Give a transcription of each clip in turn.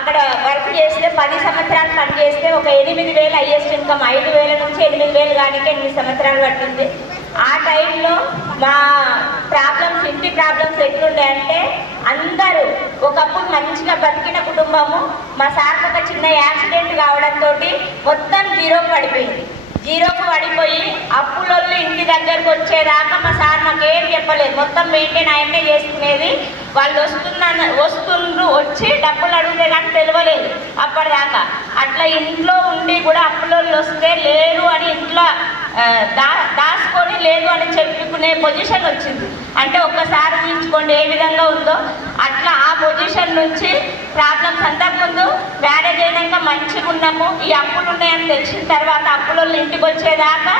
అక్కడ వర్క్ చేస్తే 10 సంవత్సరాలు పని చేస్తే ఒక 8,000 హైయెస్ట్ ఇన్కమ్, 5,000 నుంచి 8,000 కానీ 8 సంవత్సరాలు పట్టింది. ఆ టైంలో మా ప్రాబ్లమ్స్, ఇంటి ప్రాబ్లమ్స్ ఎట్లుండే అంటే అందరూ ఒకప్పుడు మంచిగా బతికిన కుటుంబము మా సార్కి ఒక చిన్న యాక్సిడెంట్ కావడంతో మొత్తం జీరోకి పడిపోయింది. జీరోకు పడిపోయి అప్పులోళ్ళు ఇంటి దగ్గరకు వచ్చేదాకా మా సార్ మాకేం చెప్పలేదు, మొత్తం మెయింటైన్ ఆయనే చేసుకునేది. వాళ్ళు వస్తుండ్రు వచ్చి డబ్బులు అడిగితే కానీ తెలియలేదు అప్పటిదాకా. అట్లా ఇంట్లో ఉండి కూడా అప్పులోళ్ళు వస్తే లేరు అని ఇంట్లో దాచుకొని లేదు అని చెప్పుకునే పొజిషన్ వచ్చింది. అంటే ఒక్కసారి ఊహించుకోండి ఏ విధంగా ఉందో. అట్లా ఆ పొజిషన్ నుంచి ప్రాబ్లమ్స్ అంతకుముందు మ్యారేజ్ అయినాక మంచిగా ఉన్నాము, ఈ అప్పులు ఉన్నాయని తెలిసిన తర్వాత అప్పులోళ్ళు ఇంటికి వచ్చేదాకా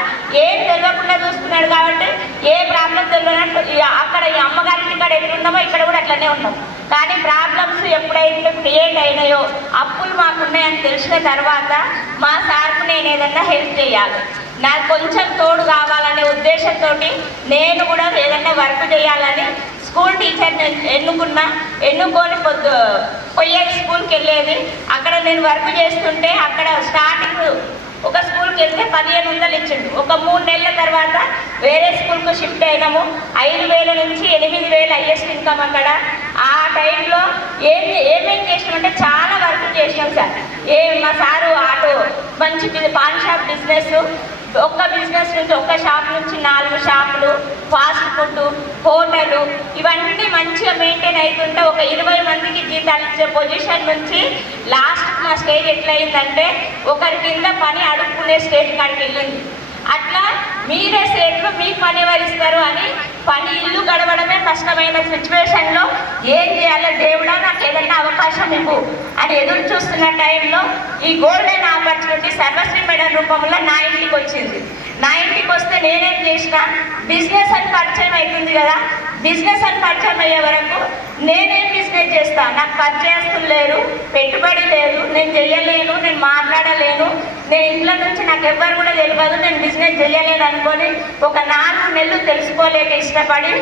ఏం తెలియకుండా చూసుకున్నాడు. కాబట్టి ఏ ప్రాబ్లం తెలియనట్టు అక్కడ ఈ అమ్మగారింటి ఇక్కడ ఎట్లున్నామో ఇక్కడ కూడా అట్లనే ఉన్నాం. కానీ ప్రాబ్లమ్స్ ఎప్పుడైతే క్రియేట్ అయినాయో, అప్పులు మాకున్నాయని తెలిసిన తర్వాత మా సార్కు నేను ఏదన్నా హెల్ప్ చేయాలి, నాకు కొంచెం తోడు కావాలనే ఉద్దేశంతో నేను కూడా ఏదన్నా వర్క్ చేయాలని స్కూల్ టీచర్ని ఎన్నుకొని పోయేది, స్కూల్కి వెళ్ళేది. అక్కడ నేను వర్క్ చేస్తుంటే అక్కడ స్టార్టింగ్ ఒక స్కూల్కి వెళ్తే 1,500 ఇచ్చిండు. ఒక 3 నెలల తర్వాత వేరే స్కూల్కు షిఫ్ట్ అయినాము. 5,000 నుంచి 8,000 హైయెస్ట్ ఇన్కమ్ అక్కడ. ఆ టైంలో ఏమేమి చేసినామంటే చాలా వర్క్ చేసినాం సార్. మా సారు ఆటో మంచి పాన్ షాప్ బిజినెస్, ఒక్క బిజినెస్ నుంచి ఒక్క షాప్ నుంచి 4 షాపులు, ఫాస్ట్ ఫుడ్, హోటలు, ఇవన్నీ మంచిగా మెయింటైన్ అవుతుంటే ఒక 20 మందికి జీతాలు ఇచ్చే పొజిషన్ నుంచి లాస్ట్ మా స్టేజ్ ఎట్లయిందంటే ఒకరి కింద పని అడుక్కునే స్టేజ్ కాడికి వెళ్ళింది. అట్లా మీరే సేట్లు మీ పని ఎవరిస్తారు అని పని ఇల్లు గడవడమే కష్టమైన సిచ్యువేషన్లో ఏం చేయాలో దేవుడా నాకు ఏదైనా అవకాశం ఇవ్వు అని ఎదురు చూస్తున్న టైంలో ఈ గోల్డెన్ ఆపర్చునిటీ సర్వశ్రీ మేడం రూపంలో నా ఇంటికి వచ్చింది. నా ఇంటికి వస్తే నేనేం చేసిన, బిజినెస్ అని పరిచయం అవుతుంది కదా, బిజినెస్ అని పరిచయం అయ్యే వరకు నేనేం బిజినెస్ చేస్తాను, నాకు పరిచయస్తులు లేరు, పెట్టుబడి లేదు, నేను చెయ్యలేను, నేను మాట్లాడలేను, నేను ఇంట్లో నుంచి నాకు ఎవ్వరు కూడా తెలియదు, నేను బిజినెస్ చేయలేను అనుకొని ఒక 4 నెలలు తెలుసుకోలేక ఇష్టపడి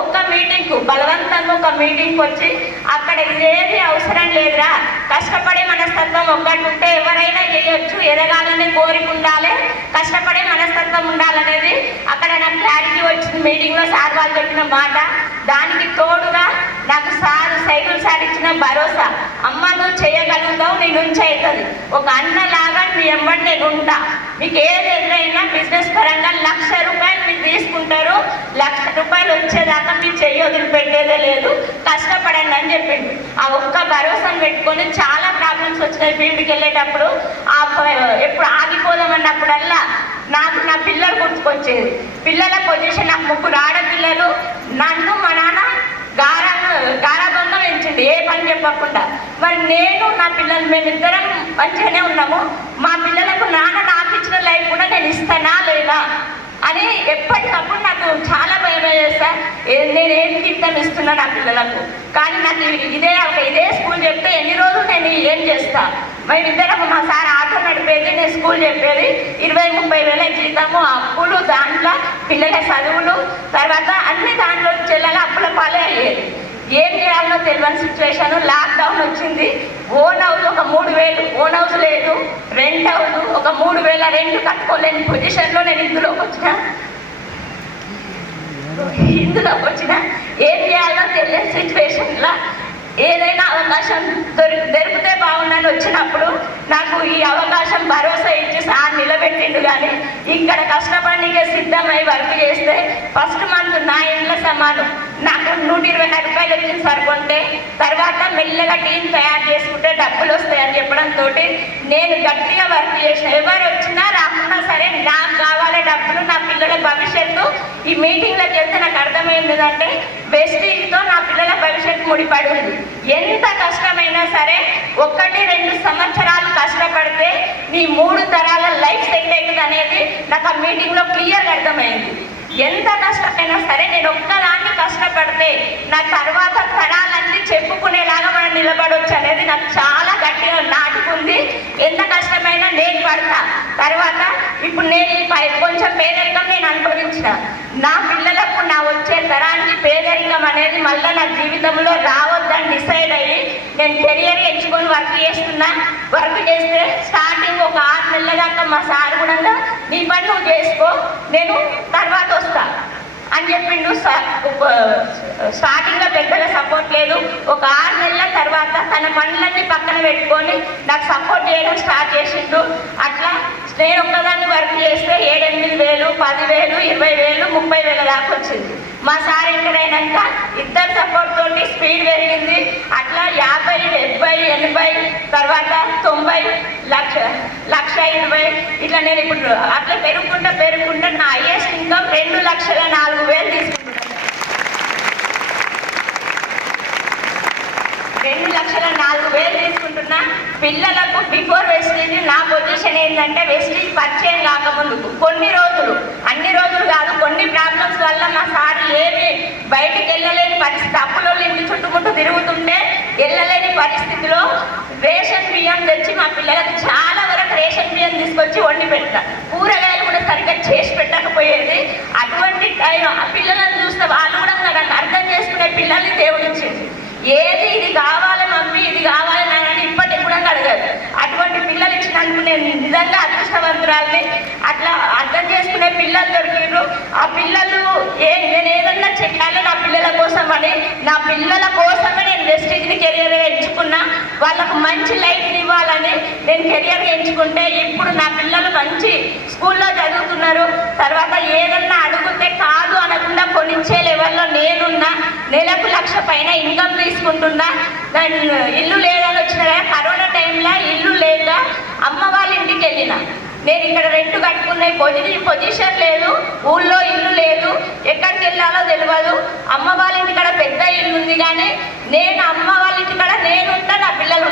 ఒక్క మీటింగ్కు బలవంతంగా ఒక మీటింగ్కి వచ్చి అక్కడ ఇదేది అవసరం లేదురా, కష్టపడే మనస్తత్వం ఒక్కటి ఉంటే ఎవరైనా చేయొచ్చు, ఎదగాలనే కోరిక ఉండాలి, కష్టపడే మనస్తత్వం ఉండాలనేది అక్కడ నాకు క్లారిటీ వచ్చింది. మీటింగ్లో సార్ వాళ్ళు చెప్పిన మాట, దానికి తోడుగా నాకు సైకిల్ సార్ ఇచ్చిన భరోసా, అమ్మ నువ్వు చేయగలుగుతావు, నీ నుంచి అవుతుంది, ఒక అన్నలాగా మీ ఎమ్మడి నేను ఉంటా, మీకు ఏది ఎదురైనా బిజినెస్ పరంగా 1,00,000 రూపాయలు మీరు తీసుకుంటారు, 1,00,000 రూపాయలు వచ్చేదాకా మీరు చెయ్యి వదిలిపెట్టేదే లేదు, కష్టపడండి అని చెప్పిండు. ఆ ఒక్క భరోసాను పెట్టుకొని చాలా ప్రాబ్లమ్స్ వచ్చినాయి ఫీల్డ్కి వెళ్ళేటప్పుడు. ఎప్పుడు ఆగిపోదామన్నప్పుడల్లా నాకు నా పిల్లలు గుర్తుకొచ్చేది. పిల్లల పొజిషన్, నాకు 3 ఆడపిల్లలు, నన్ను మా నాన్న గారాబంగా పెంచింది ఏ పని చెప్పకుండా. మరి నేను నా పిల్లలు మేమిద్దరం మంచిగానే ఉన్నాము, మా పిల్లలకు నాన్న నాకు ఇచ్చిన లైఫ్ కూడా నేను ఇస్తానా లేదా అని ఎప్పటికప్పుడు నాకు చాలా భయం వేస్తా. నేనేం జీవితం ఇస్తున్నా నా పిల్లలకు, కానీ నాకు ఇదే స్కూల్ చెప్తే ఎన్ని రోజులు నేను ఏం చేస్తా. మేమిద్దరం మా సార్ ఆటో నడిపేది, నేను స్కూల్ చెప్పేది, 20-30 వేల జీతము, అప్పులు, దాంట్లో పిల్లల చదువులు, తర్వాత అన్ని దాంట్లో చెల్లెల అప్పుల పాలే అయ్యేది. ఏం చేయాలో తెలియని సిచ్యువేషన్. లాక్డౌన్ వచ్చింది, ఓన్ హౌస్ ఒక 3,000, ఓన్ హౌస్ లేదు, రెంట్ హౌస్ ఒక 3,000 రెంట్ కట్టుకోలేని పొజిషన్లో నేను ఇందులోకి వచ్చిన ఏం చేయాలో తెలియని సిచ్యువేషన్లో ఏదైనా అవకాశం దొరికితే బాగుందని వచ్చినప్పుడు నాకు ఈ అవకాశం భరోసా ఇచ్చి సార్ నిలబెట్టిండు. కానీ ఇక్కడ కష్టపడికే సిద్ధమై వర్క్ చేస్తే ఫస్ట్ మంత్ నా ఇంట్లో సమానం నాకు 120 రూపాయలు వచ్చింది సరుకుంటే, తర్వాత మెల్లగా టీం తయారు చేసుకుంటే డబ్బులు వస్తాయని చెప్పడంతో నేను గట్టిగా వర్క్ చేసిన. ఎవరు వచ్చినా రాకున్నా సరే నాకు కావాలి డబ్బులు, నా పిల్లల భవిష్యత్తు. ఈ మీటింగ్లోకి వెళ్తే నాకు అర్థమైంది బెస్టీతో నా పిల్లల భవిష్యత్తు ముడిపడి ఉంది. ఎంత కష్టమైనా సరే 1-2 సంవత్సరాలు కష్టపడితే నీ 3 తరాల లైఫ్ సెట్ అవుతుంది అనేది నాకు ఆ మీటింగ్లో క్లియర్గా అర్థమైంది. ఎంత కష్టమైనా సరే నేను ఒక్కదాన్ని కష్టపడితే నా తర్వాత తరాలన్నీ చెప్పుకునేలాగా మనం నిలబడవచ్చు అనేది నాకు చాలా గట్టిగా నాటుకుంది. ఎంత కష్టమైనా నేను పడతా. తర్వాత ఇప్పుడు నేను కొంచెం పేదరికం నేను అనుభవించిన, నా పిల్లలకు నా వచ్చే తరానికి పేదరికం అనేది మళ్ళీ నా జీవితంలో రావద్దని డిసైడ్ అయ్యి నేను కెరియర్ ఎంచుకొని వర్క్ చేస్తున్నా. వర్క్ చేస్తే స్టార్టింగ్ ఒక 6 నెలల దాకా మా సార్ కూడా నీ పని నువ్వు చేసుకో, నేను తర్వాత వస్తా అని చెప్పిండు. స్టార్టింగ్లో పెద్దల సపోర్ట్ లేదు. ఒక 6 నెలల తర్వాత తన పనులన్నీ పక్కన పెట్టుకొని నాకు సపోర్ట్ చేయడం స్టార్ట్ చేసిండు. అట్లా నేను ఒక్కదాన్ని వర్క్ చేస్తే 7-8 వేలు, 10,000, 20,000, 30,000 దాకా వచ్చింది. మా సార్ ఎంటర్ అయినాక ఇద్దరు సపోర్ట్ తోటి స్పీడ్ పెరిగింది. అట్లా 50, 70, 80 తర్వాత 90, 1,20,000 ఇట్లా నేను ఇప్పుడు అట్లా పెరుగుకుంటా నా హైయెస్ట్ ఇన్కమ్ 2,04,000 తీసుకుంటున్నాను. 2,04,000 తీసుకుంటున్నా. పిల్లలకు బిఫోర్ వెస్టీజ్ నా పొజిషన్ ఏంటంటే వెస్టీజ్ పరిచయం కాకముందు కొన్ని రోజులు, అన్ని రోజులు కాదు, కొన్ని ప్రాబ్లమ్స్ వల్ల మా సార్ ఏమి బయటికి వెళ్ళలేని పరిస్థితి, అప్పులో ఇంటి చుట్టుముట్టు తిరుగుతుంటే వెళ్ళలేని పరిస్థితిలో రేషన్ బియ్యం తెచ్చి మా పిల్లలకు చాలా వరకు రేషన్ బియ్యం తీసుకొచ్చి వండి పెట్టా. కూరగాయలు కూడా సరిగ్గా చేసి పెట్టకపోయేది. అటువంటి టైం ఆ పిల్లలను చూస్తే వాళ్ళు కూడా నాకు అర్థం చేసుకునే పిల్లల్ని దేవుడిచ్చింది. ఏది ఇది కావాలి మమ్మీ, ఇది కావాలి నాన్న ఇప్పటికి కూడా అడగదు. అటువంటి పిల్లలు ఇచ్చినందుకు నేను నిజంగా అదృష్టవంతురాలని. అట్లా అర్థం చేసుకునే పిల్లలు దొరికిరు. ఆ పిల్లలు నేను ఏదన్నా చెయ్యాలి నా పిల్లల కోసం అని, నా పిల్లల కోసమే నేను వెస్టీజ్ని కెరియర్ ఎంచుకున్నా. వాళ్ళకు మంచి లైఫ్ని ఇవ్వాలని నేను కెరియర్ ఎంచుకుంటే ఇప్పుడు నా పిల్లలు మంచి స్కూల్లో చదువుతున్నారు. తర్వాత ఏదన్నా అడిగితే కాదు అనకుండా కొనిచ్చే లెవెల్లో నేనున్నా. నెలకు 1,00,000 పైన ఇన్కమ్ తీసుకుంటున్నా. దాని ఇల్లు లేదని వచ్చిన కదా, కరోనా టైంలో ఇల్లు లేక అమ్మ వాళ్ళ ఇంటికి వెళ్ళిన. నేను ఇక్కడ రెంట్ కట్టుకునే పొజిషన్ లేదు, ఊళ్ళో ఇల్లు లేదు, ఎక్కడికి వెళ్ళాలో తెలియదు. అమ్మ వాళ్ళ ఇంటికాడ పెద్ద ఇల్లు ఉంది కానీ నేను అమ్మ వాళ్ళ ఇంటికాడ నేనుంటా, నా పిల్లల